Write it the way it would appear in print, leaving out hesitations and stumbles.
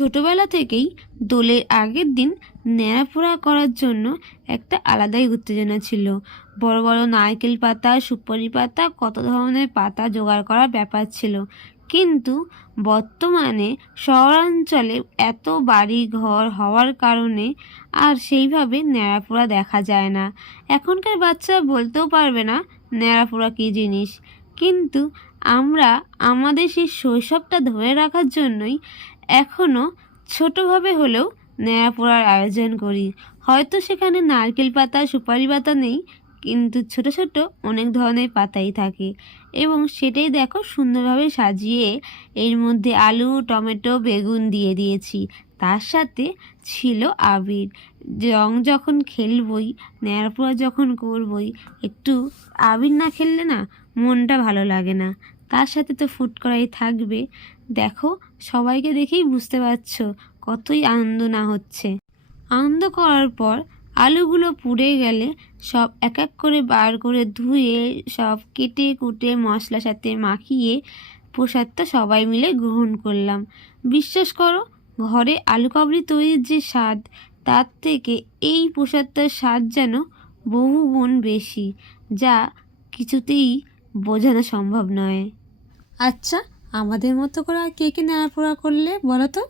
ছোটবেলা থেকেই দোলের আগের দিন ন্যাড়াপোড়া করার জন্য একটা আলাদাই উত্তেজনা ছিল। বড় বড় নারকেল পাতা, সুপারি পাতা, কত ধরনের পাতা জোগাড় করার ব্যাপার ছিল। কিন্তু বর্তমানে শহরাঞ্চলে এত বাড়ি ঘর হওয়ার কারণে আর সেইভাবে ন্যাড়াপোড়া দেখা যায় না। এখনকার বাচ্চারা বলতেও পারবে না ন্যাড়াপোড়া কী জিনিস। কিন্তু আমরা আমাদের সেই শৈশবটা ধরে রাখার জন্যই এখনও ছোটোভাবে হলেও ন্যাড়াপোড়ার আয়োজন করি। হয়তো সেখানে নারকেল পাতা, সুপারি পাতা নেই, কিন্তু ছোট ছোট অনেক ধরনের পাতাই থাকে এবং সেটাই দেখো সুন্দরভাবে সাজিয়ে এর মধ্যে আলু, টমেটো, বেগুন দিয়ে দিয়েছি। তার সাথে ছিল আবির। রং যখন খেলবই, ন্যাড়াপোড়া যখন করবই, একটু আবির না খেললে না মনটা ভালো লাগে না। তার সাথে তো ফুড করাই থাকবে। দেখো, সবাইকে দেখেই বুঝতে পারছো কতই আনন্দ না হচ্ছে। আনন্দ করার পর আলুগুলো পুড়ে গেলে সব এক এক করে বার করে ধুয়ে সব কেটে কুটে মশলার সাথে মাখিয়ে প্রসাদটা সবাই মিলে গ্রহণ করলাম। বিশ্বাস করো, ঘরে আলু কাবলি তৈরির যে স্বাদ, তার থেকে এই প্রসাদটার স্বাদ যেন বহু গুণ বেশি, যা কিছুতেই বোঝানো সম্ভব নয়। আচ্ছা, আমাদের মতো করে আর কে কে ন্যাড়াপোড়া করলে বলো তো?